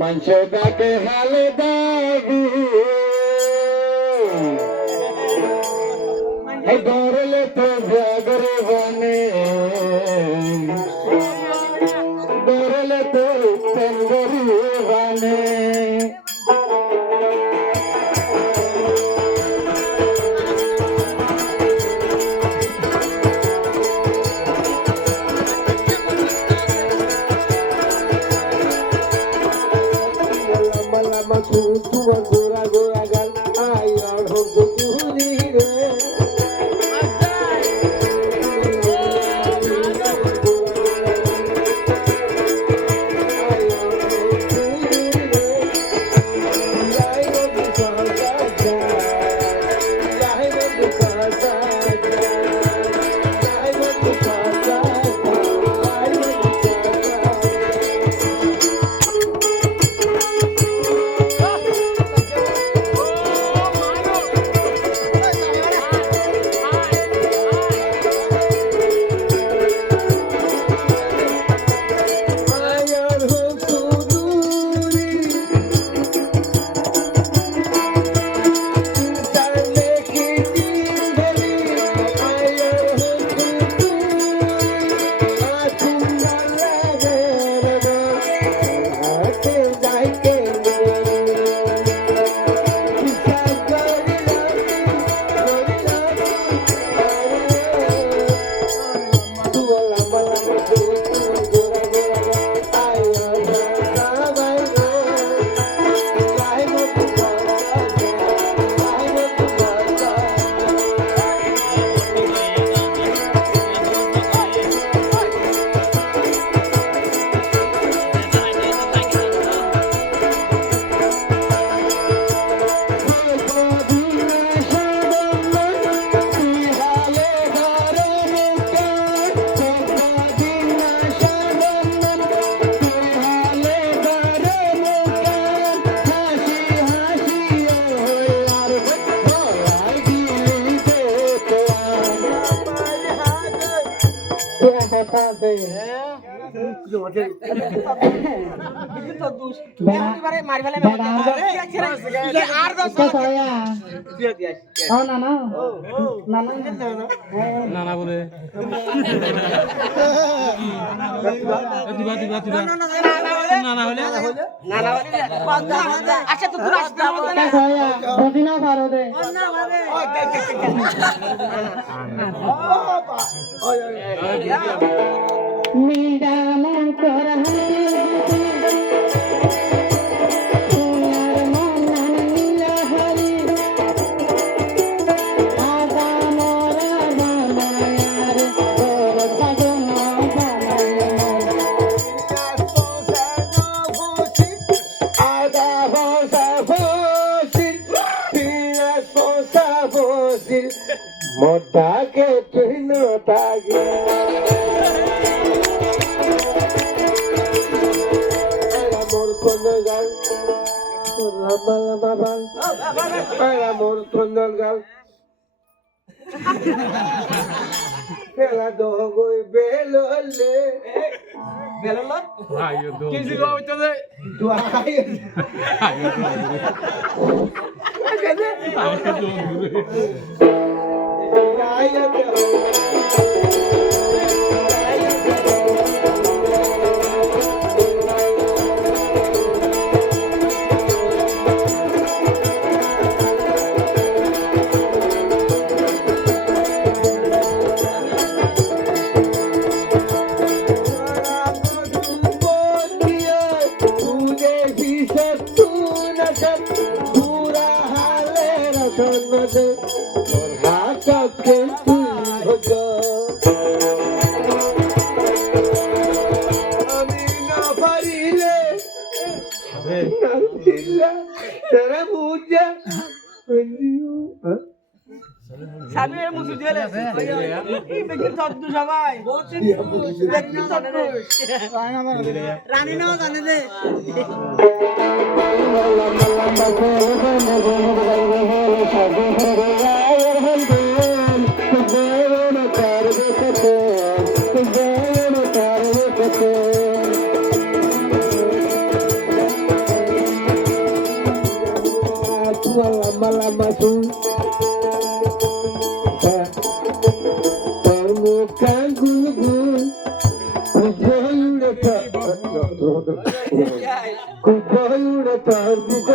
manchadaকে হালে দাবি দৌড়লে তো জাগরে বনে দৌড়লে তো চন্দরি বনে গোরা গোরা গাল আয়ার হোক তুরি রে নানা বলে নানা হলে আচ্ছা তো না পারো দে মিডা মন করা মোটাকে চিহ্ন তাগে মোর কন্দল গাল মোর কন্দল গাল পেলা দোগই বেললে বেলল কিছু হইতো দে দুয়াই সাবির মুসু দিলে এই বেকিন সদ্দু সবাই বেকিন সদ্দু রানী নাও জানে দে সব মাসু তোর মুখা গুল গুল কুভয়ুড়ে কুভয়ুড়ে তোর মুখ